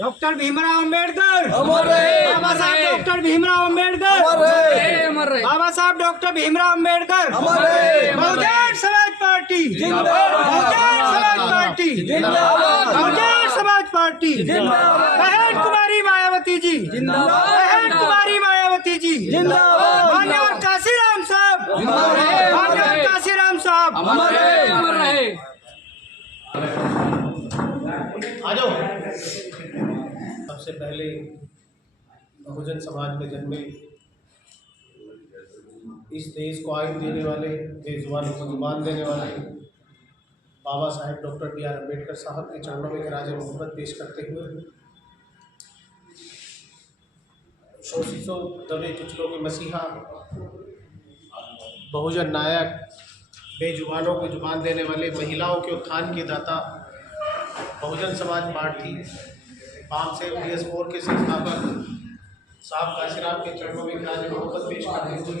Doctor Bhimrao Ambedkar बाबा साहब, doctor Bhimrao Ambedkar बाबा साहब, doctor Bhimrao Ambedkar. Bahujan Samaj party जिंदाबाद, बहुजन समाज पार्टी जिंदाबाद, बहुजन समाज पार्टी जिंदाबाद। बहन कुमारी मायावती जी जिंदाबाद, बहन कुमारी मायावती जी जिंदाबाद। मान्यवर काशीराम साहब, मान्यवर काशीराम साहब अमर रहे। आ जाओ। सबसे पहले बहुजन समाज में जन्मे, इस देश को आयु देने वाले, बेजुबानों को जुबान देने वाले Baba Saheb doctor B are Ambedkar साहब के चरणों में खराज मोहब्बत पेश करते हुए शोषितों दबे कुचलों के मसीहा, बहुजन नायक, बेजुबानों को जुबान देने वाले, महिलाओं के उत्थान के दाता, बहुजन समाज पार्टी बाम से DS4 के संस्थापक साहब काशीराम के चरणों में खराज मोहब्बत पेश करते हुए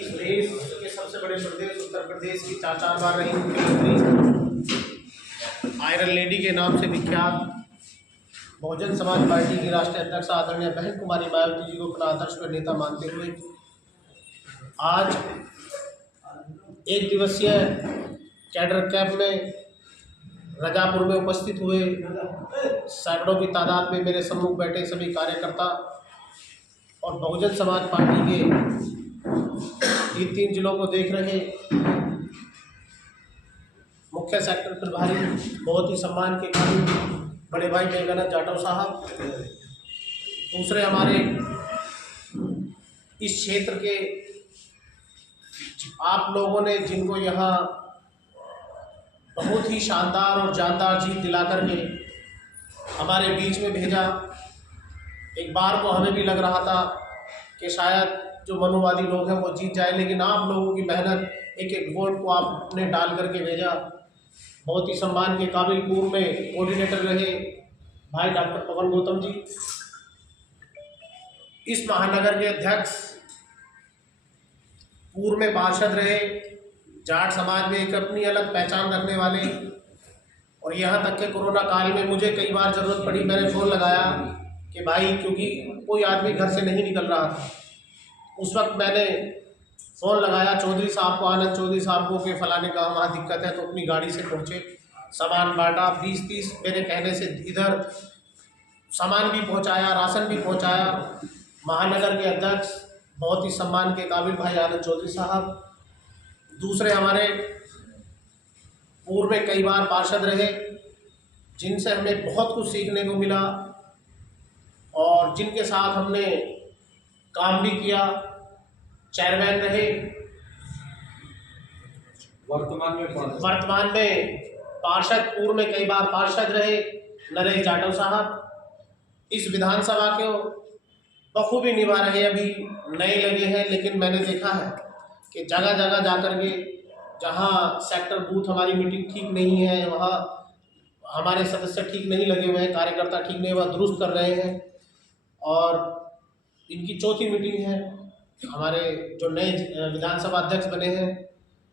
इस देश के सबसे बड़े प्रदेश उत्तर प्रदेश की 4 बार रही मुख्यमंत्री, आयरन लेडी के नाम से विख्यात बहुजन समाज पार्टी की राष्ट्रीय अध्यक्ष आदरणीय बहन कुमारी मायावती जी को अपना आदर्श व नेता मानते हुए आज एक दिवसीय कैडर कैंप में रजापुर में उपस्थित हुए सैकड़ों की तादाद में मेरे सम्मुख बैठे सभी कार्यकर्ता और बहुजन समाज पार्टी के इन 3 जिलों को देख रहे मुख्य सेक्टर प्रभारी, बहुत ही सम्मान के काबिल बड़े भाई मेघनाथ जाटव साहब, दूसरे हमारे इस क्षेत्र के आप लोगों ने जिनको यहाँ बहुत ही शानदार और जानदार जीत दिला करके हमारे बीच में भेजा। एक बार को हमें भी लग रहा था कि शायद जो मनोवादी लोग हैं वो जीत जाए, लेकिन आप लोगों की मेहनत, एक एक वोट को आपने डाल करके भेजा। बहुत ही सम्मान के काबिल पूर्व में कोऑर्डिनेटर रहे भाई डॉक्टर पवन गौतम जी, इस महानगर के अध्यक्ष, पूर्व में पार्षद रहे, जाट समाज में एक अपनी अलग पहचान रखने वाले, और यहाँ तक के कोरोना काल में मुझे कई बार ज़रूरत पड़ी, मैंने फ़ोन लगाया कि भाई, क्योंकि कोई आदमी घर से नहीं निकल रहा था, उस वक्त मैंने फ़ोन लगाया चौधरी साहब को, आनंद चौधरी साहब को, कि फलाने का वहाँ दिक्कत है, तो अपनी गाड़ी से पहुँचे, सामान बांटा, 20-30 मेरे कहने से इधर सामान भी पहुँचाया, राशन भी पहुँचाया। महानगर के अध्यक्ष बहुत ही सम्मान के काबिल भाई आनंद चौधरी साहब, दूसरे हमारे पूर्व में कई बार पार्षद रहे, जिनसे हमें बहुत कुछ सीखने को मिला और जिनके साथ हमने काम भी किया, चेयरमैन रहे, वर्तमान में पार्षद, पूर्व में कई बार पार्षद रहे नरेश जाटव साहब, इस विधानसभा को बखूबी निभा रहे, अभी नए लगे हैं, लेकिन मैंने देखा है कि जगह जगह जाकर के जहाँ सेक्टर बूथ हमारी मीटिंग ठीक नहीं है, वहाँ हमारे सदस्य ठीक नहीं लगे हुए हैं, कार्यकर्ता ठीक नहीं, वह दुरुस्त कर रहे हैं। और इनकी 4थी मीटिंग है, हमारे जो नए विधानसभा अध्यक्ष बने हैं,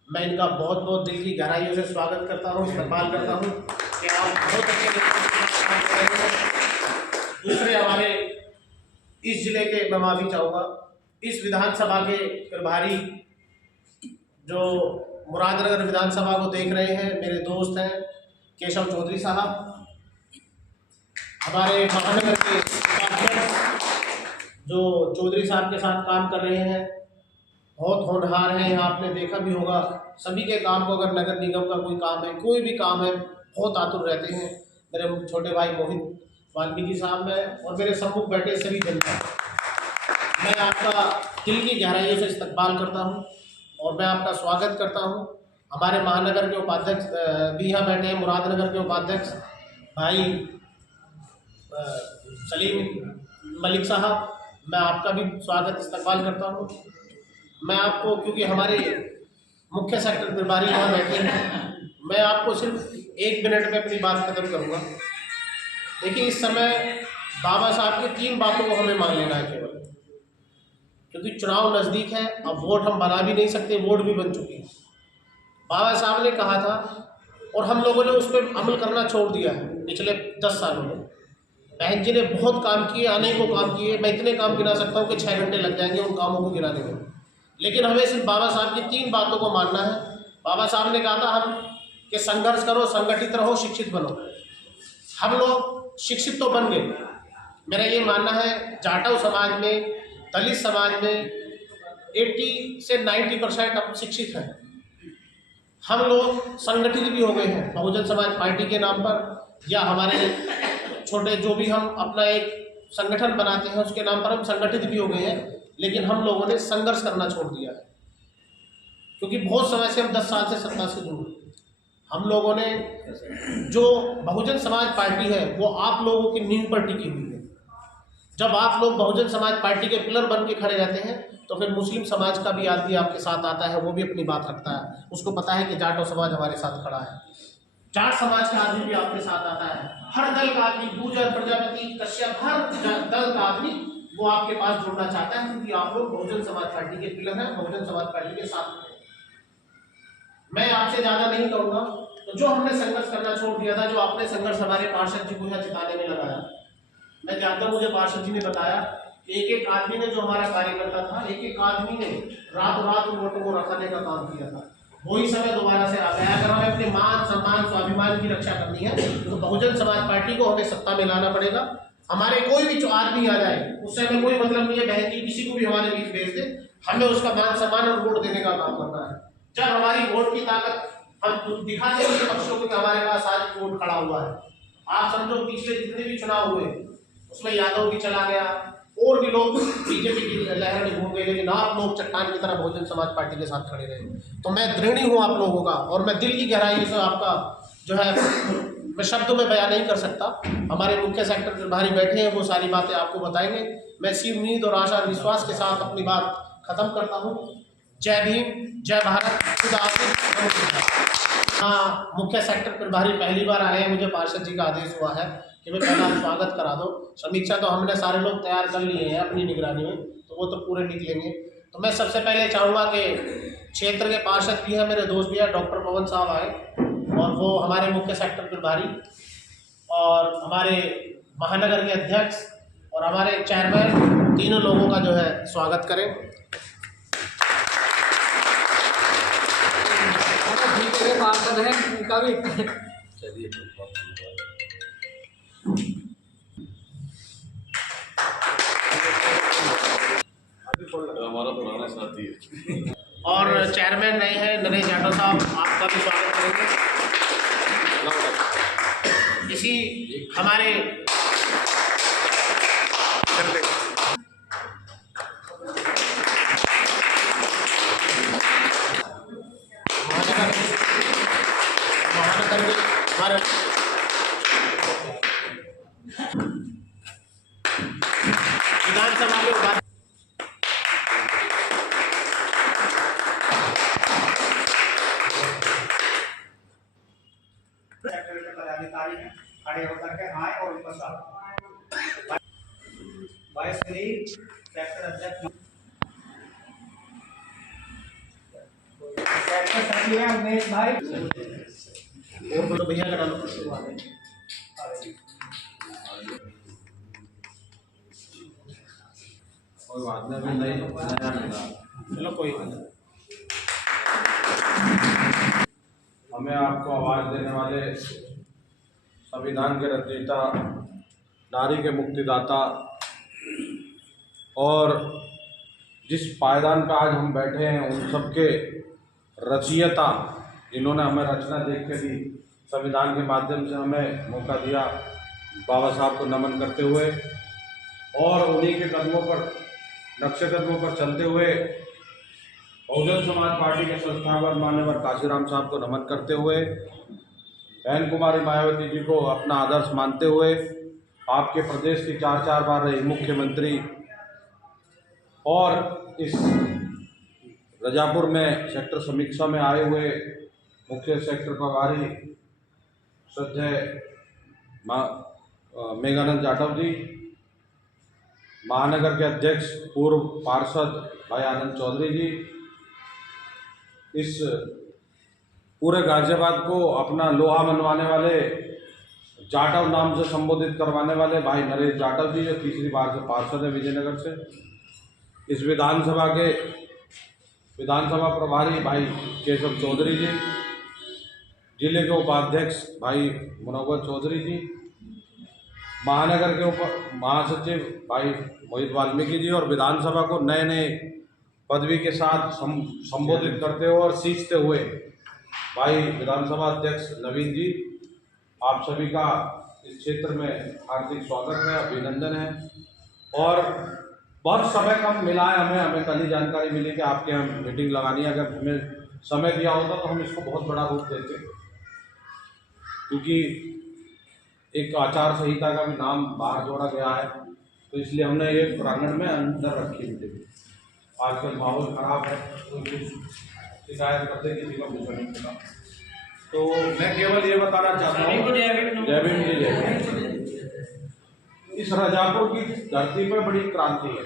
मैं इनका बहुत बहुत दिल की गहराइयों से स्वागत करता हूँ, इस्तेमाल करता हूँ कि आप बहुत अच्छे काम कर रहे हैं। दूसरे हमारे इस जिले के, मैं माफ़ी चाहूँगा, इस विधानसभा के प्रभारी जो मुरादनगर विधानसभा को देख रहे हैं, मेरे दोस्त हैं केशव चौधरी साहब, हमारे महानगर के जो चौधरी साहब के साथ काम कर रहे हैं, बहुत होनहार हैं, आपने देखा भी होगा सभी के काम को, अगर नगर निगम का कोई काम है, कोई भी काम है, बहुत आतुर रहते हैं। मेरे छोटे भाई मोहित वाल्मीकि साहब में, और मेरे सम्मुख बैठे सभी जनता, मैं आपका दिल की गहराइयों से इस्तकबाल करता हूं और मैं आपका स्वागत करता हूं। हमारे महानगर के उपाध्यक्ष भी यहाँ बैठे हैं, मुरादनगर के उपाध्यक्ष भाई सलीम मलिक साहब, मैं आपका भी स्वागत इस्तकबाल करता हूं। मैं आपको, क्योंकि हमारे मुख्य सेक्टर प्रभारी यहाँ बैठे हैं, मैं आपको सिर्फ 1 मिनट में अपनी बात खत्म करूँगा। देखिए, इस समय बाबा साहब की 3 बातों को हमें मान लेना है केवल, क्योंकि चुनाव नज़दीक है, अब वोट हम बना भी नहीं सकते, वोट भी बन चुकी है। बाबा साहब ने कहा था और हम लोगों ने उस पर अमल करना छोड़ दिया है पिछले 10 सालों में। बहन जी ने बहुत काम किए, अनेकों काम किए, मैं इतने काम गिना सकता हूँ कि 6 घंटे लग जाएंगे उन कामों को गिनाने में। लेकिन हमें सिर्फ बाबा साहब की 3 बातों को मानना है। बाबा साहब ने कहा था हम कि संघर्ष करो, संगठित रहो, शिक्षित बनो। हम लोग शिक्षित तो बन गए। मेरा ये मानना है जाटव समाज में, दलित समाज में 80 से 90% अब शिक्षित हैं। हम लोग संगठित भी हो गए हैं बहुजन समाज पार्टी के नाम पर, या हमारे छोटे जो भी हम अपना एक संगठन बनाते हैं उसके नाम पर हम संगठित भी हो गए हैं। लेकिन हम लोगों ने संघर्ष करना छोड़ दिया है, क्योंकि बहुत समय से हम 10 साल से सत्ता से दूर हैं। हम लोगों ने जो बहुजन समाज पार्टी है वो आप लोगों की नींव पर टिकी हुई है। जब आप लोग बहुजन समाज पार्टी के पिलर बन के खड़े रहते हैं तो फिर मुस्लिम समाज का भी आदमी आपके साथ आता है, वो भी अपनी बात रखता है। उसको पता है कि जाटव समाज हमारे साथ खड़ा है। जाट समाज का आदमी भी आपके साथ आता है। हर दल का आदमी, गुर्जर, प्रजापति, कश्यप, हर दल का आदमी वो आपके पास जुड़ना चाहता है, क्योंकि आप लोग बहुजन समाज पार्टी के पिलर हैं, बहुजन समाज पार्टी के साथ हैं। मैं आपसे ज्यादा नहीं कहूँगा। तो जो हमने संघर्ष करना छोड़ दिया था, जो आपने संघर्ष हमारे पार्षद जी को यहाँ जिताने में लगाया, मैं जानता हूँ मुझे पार्षद जी ने बताया कि एक आदमी ने, जो हमारा कार्यकर्ता था, एक आदमी ने रातों रात उन वोटों को रखने का काम किया था। वही समय दोबारा से आ गया। अगर हमें अपने मान, सम्मान, स्वाभिमान की रक्षा करनी है तो बहुजन समाज पार्टी को हमें सत्ता में लाना पड़ेगा। हमारे कोई भी जो आदमी आ जाए उससे हमें कोई मतलब नहीं है, बहन जी किसी को भी हमारे बीच भेज दे, हमें उसका मान, सम्मान और वोट देने का काम करना है। जब हमारी वोट की ताकत हम दिखा देंगे पक्षों को कि हमारे पास आज वोट खड़ा हुआ है। आप समझो पिछले जितने भी चुनाव हुए उसमें यादव भी चला गया और भी लोग बीजेपी की लहर में घूम गए, लेकिन आप लोग चट्टान की तरह बहुजन समाज पार्टी के साथ खड़े रहे। तो मैं ऋणी हूँ आप लोगों का, और मैं दिल की गहराई से आपका जो है मैं शब्दों में बयान नहीं कर सकता। हमारे मुख्य सेक्टर प्रभारी बैठे हैं, वो सारी बातें आपको बताएंगे। मैं इसी उम्मीद और आशा विश्वास के साथ अपनी बात खत्म करता हूँ। जय भीम, जय भारत, खुदा हाफिज़। हाँ, मुख्य सेक्टर प्रभारी पहली बार आए हैं, मुझे पार्षद जी का आदेश हुआ है कि मैं पहला स्वागत करा दो। समीक्षा तो हमने सारे लोग तैयार कर लिए हैं अपनी निगरानी में, तो वो तो पूरे निकलेंगे। तो मैं सबसे पहले चाहूँगा कि क्षेत्र के पार्षद भी हैं, मेरे दोस्त भी हैं, डॉक्टर पवन साहब आए और वो हमारे मुख्य सेक्टर प्रभारी और हमारे महानगर के अध्यक्ष और हमारे चेयरमैन, तीनों लोगों का जो है स्वागत करें। पार्षद है उनका भी चलिए हमारा पुराना साथी है। और चेयरमैन नए हैं नरेश जाटव साहब, आपका भी स्वागत करेंगे। इसी हमारे हमारे विधानसभा के उपाध्यक्ष पदाधिकारी हैं, खड़े होकर के आए और उनको साथ वाइस सेक्टर अध्यक्ष सेक्टर सचिव हैं उमेश भाई और बोलो भैया का डालो। और बाद में भी नहीं चलो कोई बात नहीं। हमें आपको आवाज़ देने वाले संविधान के रचयिता, नारी के मुक्तिदाता और जिस पायदान पर आज हम बैठे हैं उन सबके रचयिता, जिन्होंने हमें रचना देख के दी, संविधान के माध्यम से हमें मौका दिया, बाबा साहब को नमन करते हुए और उन्हीं के कदमों पर, नक्शे कदमों पर चलते हुए बहुजन समाज पार्टी के संस्थापक मान्यवर काशीराम साहब को नमन करते हुए, बहन कुमारी मायावती जी को अपना आदर्श मानते हुए, आपके प्रदेश की 4 बार रही मुख्यमंत्री और इस रजापुर में सेक्टर समीक्षा में आए हुए मुख्य सेक्टर प्रभारी श्रद्धेय मेघानंद जाटव जी, महानगर के अध्यक्ष पूर्व पार्षद भाई आनंद चौधरी जी, इस पूरे गाजियाबाद को अपना लोहा मनवाने वाले, जाटव नाम से संबोधित करवाने वाले भाई नरेश जाटव जी, जो तीसरी बार से पार्षद है विजयनगर से। इस विधानसभा प्रभारी भाई केशव चौधरी जी, जिले के उपाध्यक्ष भाई मुनव्वर चौधरी जी, महानगर के महासचिव भाई मोहित वाल्मीकि जी, और विधानसभा को नए नए पदवी के साथ संबोधित करते हुए और सींचते हुए भाई विधानसभा अध्यक्ष नवीन जी, आप सभी का इस क्षेत्र में हार्दिक स्वागत है, अभिनंदन है। और बहुत समय कम मिला है हमें कल ही जानकारी मिली कि आपके यहाँ मीटिंग लगानी है। अगर हमें समय दिया होता तो हम इसको बहुत बड़ा रूप देते, क्योंकि एक आचार संहिता का भी नाम बाहर जोड़ा गया है, तो इसलिए हमने ये प्रांगण में अंदर रखी मीटिंग। आजकल माहौल खराब है, तो कुछ शिकायत करते किसी का कुछ नहीं पता। तो मैं केवल ये बताना चाहता हूँ, जय भीम जी जय भीम। इस रजापुर की धरती पर बड़ी क्रांति है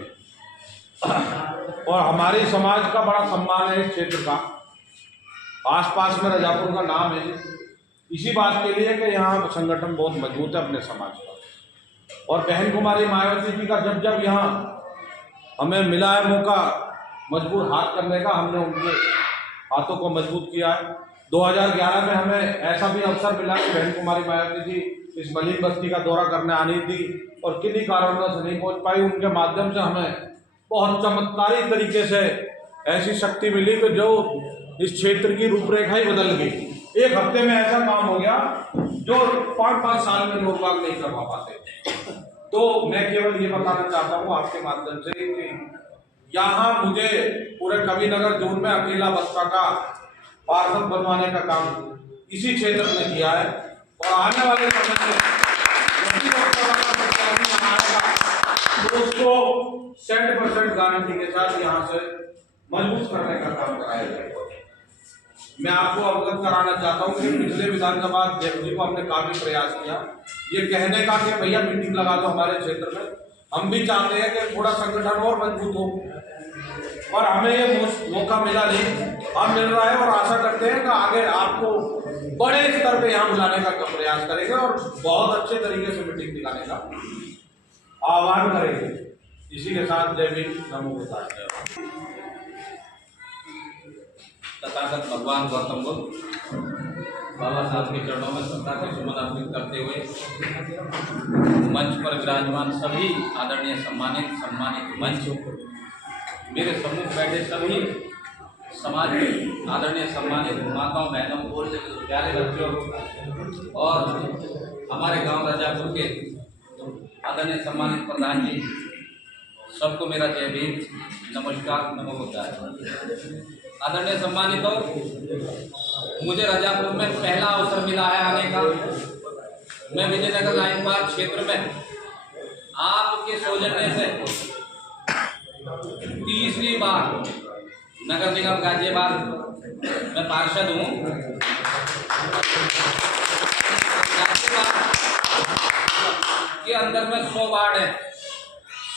और हमारे समाज का बड़ा सम्मान है इस क्षेत्र का। आसपास में रजापुर का नाम है इसी बात के लिए कि यहाँ संगठन बहुत मजबूत है अपने समाज का। और बहन कुमारी मायावती जी का जब यहाँ हमें मिला है मौका मजबूत हाथ करने का, हमने उनके हाथों को मजबूत किया है। 2011 में हमें ऐसा भी अवसर मिला कि बहन कुमारी मायावती जी इस मलिन बस्ती का दौरा करने आनी थी और किन्हीं कारणों से नहीं पहुंच पाई। उनके माध्यम से हमें बहुत चमत्कारी तरीके से ऐसी शक्ति मिली कि जो इस क्षेत्र की रूपरेखा ही बदल गई। एक हफ्ते में ऐसा काम हो गया जो 5-5 साल में लोग बाग नहीं करवा पाते। तो मैं केवल ये बताना चाहता हूँ आपके माध्यम से कि यहाँ मुझे पूरे कविनगर जोन में अकेला बसपा का पार्षद बनवाने का काम इसी क्षेत्र में किया है और आने वाले समय में तो उसको 100% गारंटी के साथ यहाँ से मजबूत करने का काम कराया जाएगा। मैं आपको अवगत कराना चाहता हूँ कि पिछले विधानसभा अध्यक्ष जी को हमने काफी प्रयास किया ये कहने का कि भैया मीटिंग लगा दो हमारे क्षेत्र में। हम भी चाहते हैं कि थोड़ा संगठन और मजबूत हो, पर हमें ये मौका मिला नहीं, अब मिल रहा है और आशा करते हैं कि आगे आपको बड़े स्तर पे यहाँ बुलाने का प्रयास करेंगे और बहुत अच्छे तरीके से मीटिंग दिलाने का आह्वान करेंगे। इसी के साथ जय भीम, नमो बुद्धाय। तथागत भगवान गौतम बुद्ध बाबा साहब के चरणों में श्रद्धा के सुमन अर्पित करते हुए मंच पर विराजमान सभी आदरणीय सम्मानित मंच, मेरे सम्मुख बैठे सभी समाज के आदरणीय सम्मानित माताओं बहनों, प्यारे बच्चों और हमारे गांव रजापुर के आदरणीय सम्मानित प्रधान जी, सबको मेरा जय भीम, नमस्कार, नमो बुद्धाय। आदरणीय सम्मानित हो, मुझे रजापुर में पहला अवसर मिला है आने का। मैं विजयनगर लाइन पार्क क्षेत्र में आपके सौजन्य से तीसरी बार नगर निगम गाजियाबाद में पार्षद हूँ। के अंदर में 100 वार्ड है।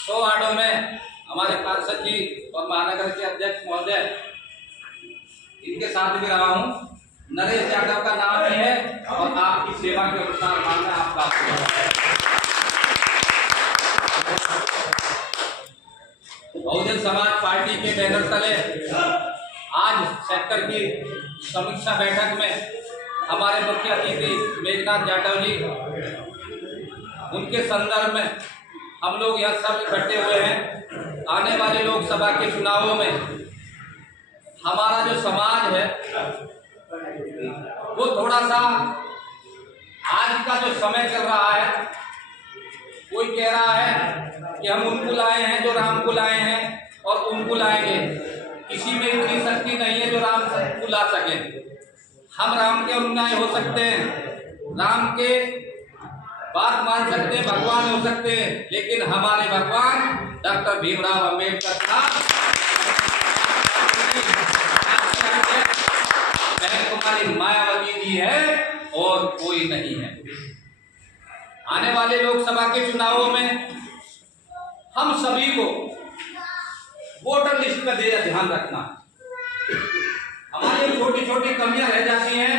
100 वार्डों में हमारे पार्षद जी और महानगर के अध्यक्ष महोदय, इनके साथ भी रहा हूँ। नरेश यादव का नाम भी है और आपकी सेवा के अनुसार मानना आपका। बहुजन समाज पार्टी के बैनर तले आज सेक्टर की समीक्षा बैठक में हमारे मुख्य अतिथि मेघनाथ जाटव जी, उनके संदर्भ में हम लोग यह सब इकट्ठे हुए हैं। आने वाले लोकसभा के चुनावों में हमारा जो समाज है वो थोड़ा सा आज का जो समय चल रहा है, कोई कह रहा है कि हम उनको लाए हैं जो राम को लाए हैं और उनको लाएंगे। किसी में इतनी शक्ति नहीं है जो राम को ला सके। हम राम के अनुयायी हो सकते हैं, राम के बात मान सकते हैं, भगवान हो सकते हैं, लेकिन हमारे भगवान डॉक्टर भीमराव अम्बेडकर था, बहन कुमारी मायावती जी है और कोई नहीं है। आने वाले लोकसभा के चुनावों में हम सभी को वोटर लिस्ट पर ध्यान रखना। हमारी छोटी छोटी कमियां रह जाती हैं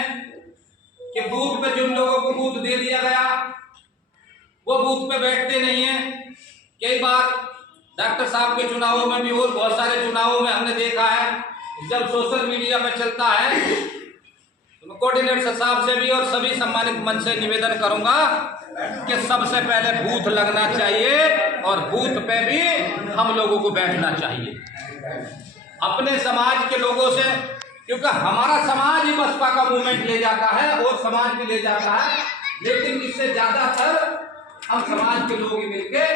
बूथ पे बैठते नहीं हैं। कई बार डॉक्टर साहब के चुनावों में भी और बहुत सारे चुनावों में हमने देखा है, जब सोशल मीडिया में चलता है तो मैं कोऑर्डिनेटर साहब से भी और सभी सम्मानित मंच से निवेदन करूंगा कि सबसे पहले बूथ लगना चाहिए और बूथ पे भी हम लोगों को बैठना चाहिए अपने समाज के लोगों से, क्योंकि हमारा समाज ही बसपा का मूवमेंट ले जाता है और समाज भी ले जाता है, लेकिन इससे ज्यादातर हम समाज के लोग ही मिलकर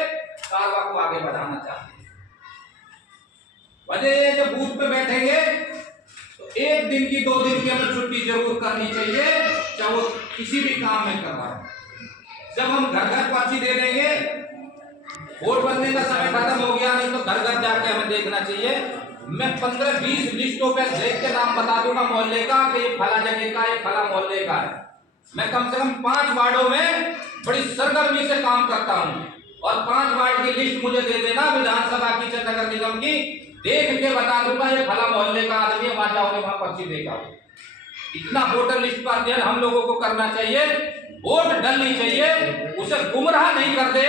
कारवा को आगे बढ़ाना चाहते हैं। वजह ये जब बूथ पे बैठेंगे तो एक दिन की 2 दिन की हमें छुट्टी जरूर करनी चाहिए, चाहे वो किसी भी काम में करना है। जब हम घर घर पर्ची दे देंगे, वोट बनने का समय खत्म हो गया, नहीं तो घर घर जाके हमें देखना चाहिए। मैं 15-20 लिस्टों पे देख के नाम बता दूंगा मोहल्ले का कि ये फला जगह का, ये फला मोहल्ले का है। मैं कम से कम 5 वार्डों में बड़ी सरगर्मी से काम करता हूँ और 5 वार्ड की लिस्ट मुझे दे देना विधानसभा की नगर निगम की, देख के बता दूंगा ये फला मोहल्ले का आदमी है, वहां जाओगे वहां पर्ची देगा। इतना वोटर लिस्ट पर अध्ययन हम लोगों को करना चाहिए। वोट डलनी चाहिए, उसे गुमराह नहीं कर दे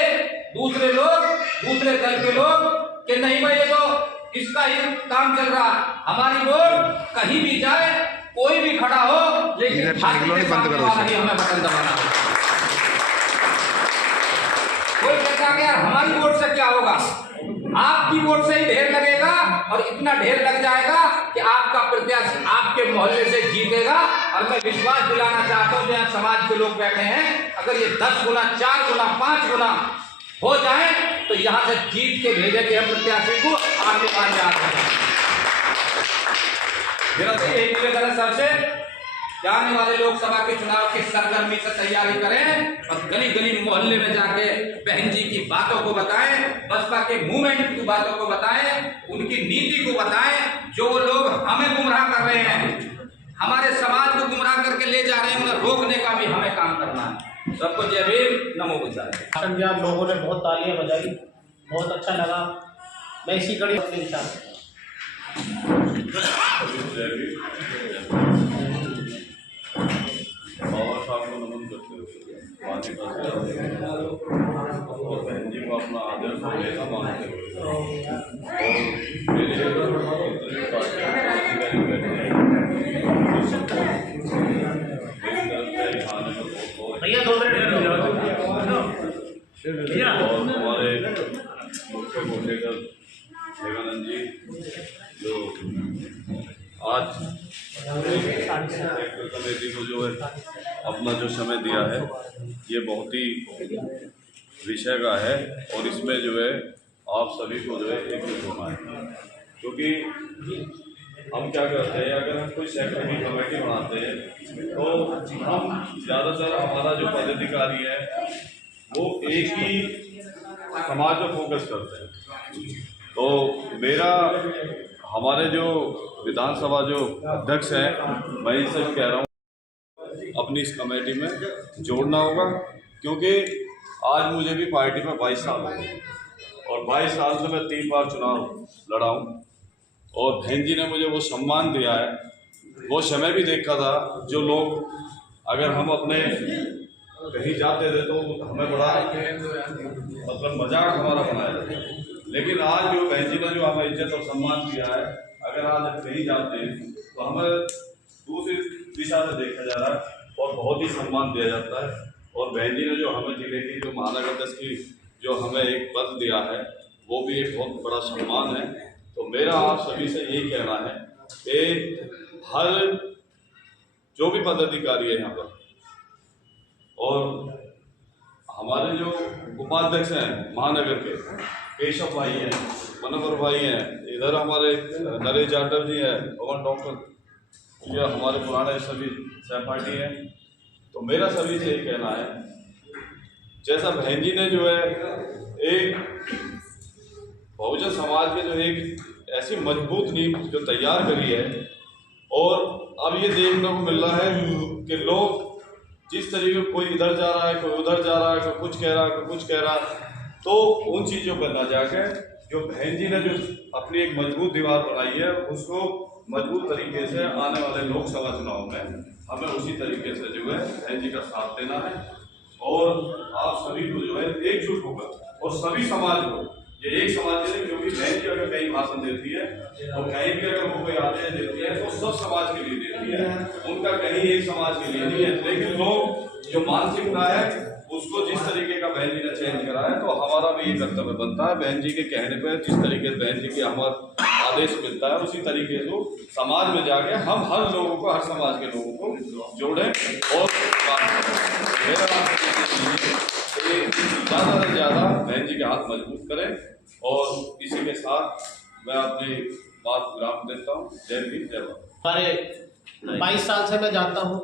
दूसरे लोग, दूसरे दल के लोग कि नहीं भाई ये तो इसका ही काम चल रहा, हमारी वोट कहीं भी जाए, कोई भी खड़ा हो, लेकिन हमें बटन दबाना। कोई कहता है यार हमारी वोट से क्या होगा, आपकी वोट से ही ढेर लगेगा और इतना ढेर लग जाएगा कि आपका प्रत्याशी आपके मोहल्ले से जीतेगा। और मैं विश्वास दिलाना चाहता हूं जहां समाज के लोग बैठे हैं, अगर ये 10 गुना, 4 गुना, 5 गुना हो जाए तो यहां से जीत के भेजेंगे हम प्रत्याशी को, आपके पास मेरा तो यही निवेदन है सबसे, आने वाले लोकसभा के चुनाव की सरगर्मी से तैयारी करें और गली गली मोहल्ले में जाके बहन जी की बातों को बताएं, बसपा के मूवमेंट की बातों को बताएं, उनकी नीति को बताएं। जो लोग हमें गुमराह कर रहे हैं, हमारे समाज को गुमराह करके ले जा रहे हैं, उन्हें रोकने का भी हमें काम करना है। सबको जय भीम, नमो बुद्धाय। लोगों ने बहुत तालियां बजाई, बहुत अच्छा लगा। मैं इसी कड़ी अपने विचार बाबा साहब को नमन करते हुए और बहन जी को अपना आदर्श लेना मानते हुए और मेरे भैया 2 मिनट और हमारे मुख्य कोऑर्डिनेटर देवानंद जी जो आज कमेटी को जो है अपना जो समय दिया है, ये बहुत ही विषय का है और इसमें जो है आप सभी को जो है एकजुट होना है। क्योंकि हम क्या करते हैं, अगर हम कोई सेक्टर की कमेटी बनाते हैं तो हम ज़्यादातर हमारा जो पदाधिकारी है वो एक ही समाज पर फोकस करते हैं। तो मेरा हमारे जो विधानसभा जो अध्यक्ष हैं, मैं इनसे कह रहा हूँ अपनी इस कमेटी में जोड़ना होगा, क्योंकि आज मुझे भी पार्टी में 22 साल हो गए और 22 साल से मैं 3 बार चुनाव लड़ा हूँ और बहन जी ने मुझे वो सम्मान दिया है, वो समय भी देखा था जो लोग अगर हम अपने कहीं जाते थे तो हमें बड़ा मतलब मजाक हमारा बनाया जाता, लेकिन आज जो बहन जी ने जो हमें इज्जत और सम्मान दिया है, अगर आज कहीं जाते हैं तो हमें दूसरी दिशा से देखा जा रहा है और बहुत ही सम्मान दिया जाता है। और बहन जी ने जो हमें जिले की जो महानगर की जो हमें एक पद दिया है, वो भी एक बहुत बड़ा सम्मान है। तो मेरा आप सभी से यही कहना है कि हर जो भी पदाधिकारी है यहाँ पर और हमारे जो उपाध्यक्ष हैं महानगर के, केशव भाई हैं, मनोहर भाई हैं, इधर हमारे नरेश जाटव जी हैं और डॉक्टर ये हमारे पुराने सभी सहपाठी हैं। तो मेरा सभी से ये कहना है, जैसा बहन जी ने जो है एक बहुजन समाज के जो एक ऐसी मजबूत नींव जो तैयार करी है और अब ये देखने को मिल रहा है कि लोग जिस तरीके कोई इधर जा रहा है, कोई उधर जा रहा है, कोई कुछ कह रहा है, कोई कुछ कह रहा है, तो उन चीज़ों पर ना जाके जो बहन जी ने जो अपनी एक मजबूत दीवार बनाई है उसको मजबूत तरीके से आने वाले लोकसभा चुनाव में हमें उसी तरीके से जो है बहन जी का साथ देना है। और आप सभी को जो है एकजुट होकर और सभी समाज को, ये एक समाज के लिए, क्योंकि बहन जी अगर कहीं भाषण देती है और कहीं भी अगर वो कोई आदेश देती है तो सब समाज के लिए देती है, उनका कहीं एक समाज के लिए नहीं है। लेकिन लोग जो मानसिकता है उसको जिस तरीके का बहन जी ने चेंज करा है, तो हमारा भी ये कर्तव्य बनता है बहन जी के कहने पर जिस तरीके से बहन जी की हमारा आदेश मिलता है उसी तरीके से समाज में जाके हम हर लोगों को, हर समाज के लोगों को जोड़ें और मेरा ज़्यादा से ज़्यादा बहन जी के हाथ मजबूत करें। और इसी के साथ मैं अपनी बात विराम देता हूँ। जय भीम, जय भारत। हमारे 22 साल से मैं जानता हूँ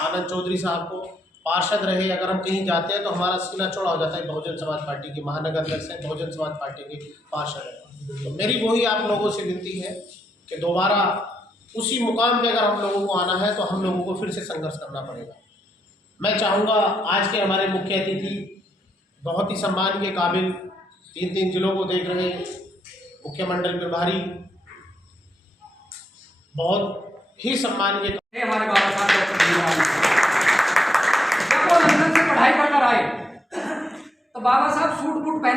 आनंद चौधरी साहब को, पार्षद रहे। अगर हम कहीं जाते हैं तो हमारा सीना चौड़ा हो जाता है, बहुजन समाज पार्टी के महानगर अध्यक्ष हैं, बहुजन समाज पार्टी के पार्षद हैं। तो मेरी वही आप लोगों से विनती है कि दोबारा उसी मुकाम पे अगर हम लोगों को आना है तो हम लोगों को फिर से संघर्ष करना पड़ेगा। मैं चाहूँगा आज के हमारे मुख्य अतिथि बहुत ही सम्मान के काबिल, 3 जिलों को देख रहे मुख्यमंडल प्रभारी, बहुत ही सम्मान के हमारे बाबा साहब डॉक्टर भीमराव जब वो लंदन से पढ़ाई कर कर आए तो बाबा साहब सूट बूट पहन